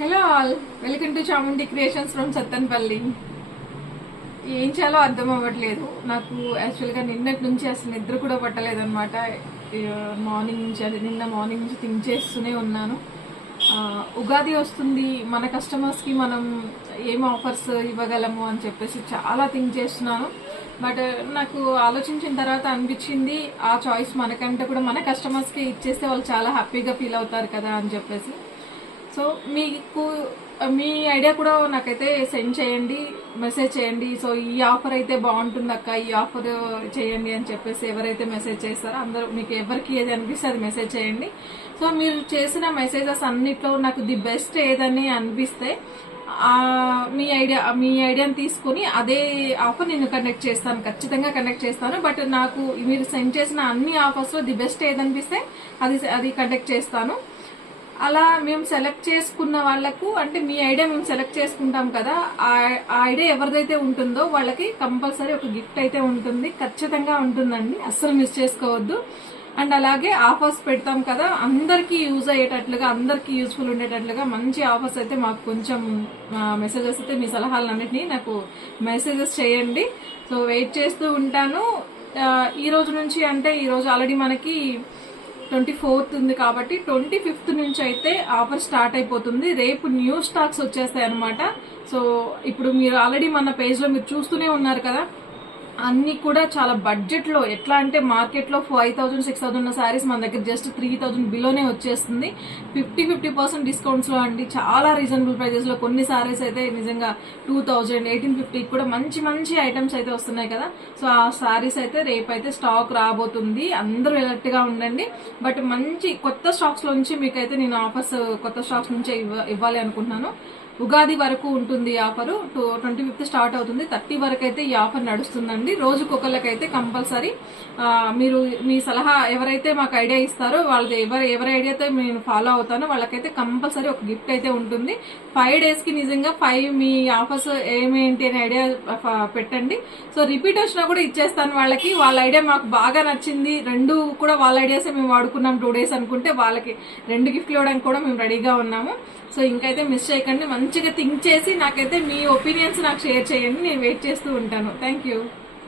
Hello all, welcome to Chamundi creations from Sattenapalli. ఏం చేయాలో అర్థం అవ్వట్లేదు నాకు. యాక్చువల్గా నిన్నటి నుంచి అసలు నిద్ర కూడా పట్టలేదు అనమాట. మార్నింగ్ నుంచి నిన్న మార్నింగ్ నుంచి థింక్ చేస్తూనే ఉన్నాను. ఉగాది వస్తుంది, మన కస్టమర్స్కి మనం ఏం ఆఫర్స్ ఇవ్వగలము అని చెప్పేసి చాలా థింక్ చేస్తున్నాను. బట్ నాకు ఆలోచించిన తర్వాత అనిపించింది ఆ చాయిస్ మనకంటే కూడా మన కస్టమర్స్కి ఇచ్చేస్తే వాళ్ళు చాలా హ్యాపీగా ఫీల్ అవుతారు కదా అని చెప్పేసి. సో మీకు మీ ఐడియా కూడా నాకైతే సెండ్ చేయండి, మెసేజ్ చేయండి. సో ఈ ఆఫర్ అయితే బాగుంటుంది అక్క, ఈ ఆఫర్ చేయండి అని చెప్పేసి ఎవరైతే మెసేజ్ చేస్తారో అందరూ, మీకు ఎవరికి ఏది అనిపిస్తే అది మెసేజ్ చేయండి. సో మీరు చేసిన మెసేజెస్ అన్నిట్లో నాకు ది బెస్ట్ ఏదని అనిపిస్తే మీ ఐడియాని తీసుకుని అదే ఆఫర్ నేను కండక్ట్ చేస్తాను, ఖచ్చితంగా కండక్ట్ చేస్తాను. బట్ నాకు మీరు సెండ్ చేసిన అన్ని ఆఫర్స్లో ది బెస్ట్ ఏదనిపిస్తే అది కండక్ట్ చేస్తాను. అలా మేము సెలెక్ట్ చేసుకున్న వాళ్ళకు, అంటే మీ ఐడియా మేము సెలెక్ట్ చేసుకుంటాం కదా, ఆ ఐడియా ఎవరిదైతే ఉంటుందో వాళ్ళకి కంపల్సరీ ఒక గిఫ్ట్ అయితే ఉంటుంది, ఖచ్చితంగా ఉంటుందండి, అస్సలు మిస్ చేసుకోవద్దు. అండ్ అలాగే ఆఫర్స్ పెడతాం కదా, అందరికీ యూజ్ అయ్యేటట్లుగా, అందరికీ యూజ్ఫుల్ ఉండేటట్లుగా మంచి ఆఫర్స్ అయితే మాకు కొంచెం మెసేజెస్ అయితే మీ సలహాలన్నింటినీ నాకు మెసేజెస్ చేయండి. సో వెయిట్ చేస్తూ ఉంటాను. ఈ రోజు నుంచి, అంటే ఈ రోజు ఆల్రెడీ మనకి 24th ఉంది కాబట్టి 25th నుంచి అయితే ఆఫర్ స్టార్ట్ అయిపోతుంది. రేపు న్యూ స్టాక్స్ వచ్చేస్తాయి అనమాట. సో ఇప్పుడు మీరు ఆల్రెడీ మన పేజ్ లో మీరు చూస్తూనే ఉన్నారు కదా, అన్ని కూడా చాలా బడ్జెట్ లో, ఎట్లా అంటే మార్కెట్ లో 5,000 6,000 ఉన్న శారీస్ మన దగ్గర జస్ట్ 3,000 బిలోనే వచ్చేస్తుంది. 50% డిస్కౌంట్స్ లో అండి, చాలా రీజనబుల్ ప్రైజెస్ లో. కొన్ని శారీస్ అయితే నిజంగా 2,000 1,850 కూడా మంచి మంచి ఐటమ్స్ అయితే వస్తున్నాయి కదా. సో ఆ శారీస్ అయితే రేపు అయితే స్టాక్ రాబోతుంది, అందరూ అలర్ట్ గా ఉండండి. బట్ మంచి కొత్త స్టాక్స్ లోంచి మీకైతే నేను ఆఫర్స్ కొత్త స్టాక్స్ నుంచే ఇవ్వాలి అనుకుంటున్నాను. ఉగాది వరకు ఉంటుంది ఈ ఆఫర్. 25th స్టార్ట్ అవుతుంది, 30 వరకు అయితే ఈ ఆఫర్ నడుస్తుందండి. రోజుకొకళ్ళకైతే కంపల్సరీ మీరు మీ సలహా ఎవరైతే మాకు ఐడియా ఇస్తారో వాళ్ళది, ఎవరి ఐడియాతో నేను ఫాలో అవుతానో వాళ్ళకైతే కంపల్సరీ ఒక గిఫ్ట్ అయితే ఉంటుంది. 5 days కి నిజంగా 5 మీ ఆఫర్స్ ఏమేంటి అనే ఐడియా పెట్టండి. సో రిపీట్ వచ్చినా కూడా ఇచ్చేస్తాను వాళ్ళకి. వాళ్ళ ఐడియా మాకు బాగా నచ్చింది, 2 కూడా వాళ్ళ ఐడియాసే మేము వాడుకున్నాం 2 days అనుకుంటే వాళ్ళకి 2 గిఫ్ట్లు ఇవ్వడానికి కూడా మేము రెడీగా ఉన్నాము. సో ఇంకైతే మిస్ చేయకండి, మంచిగా థింక్ చేసి నాకైతే మీ ఒపీనియన్స్ నాకు షేర్ చేయండి, నేను వెయిట్ చేస్తూ ఉంటాను. Thank you.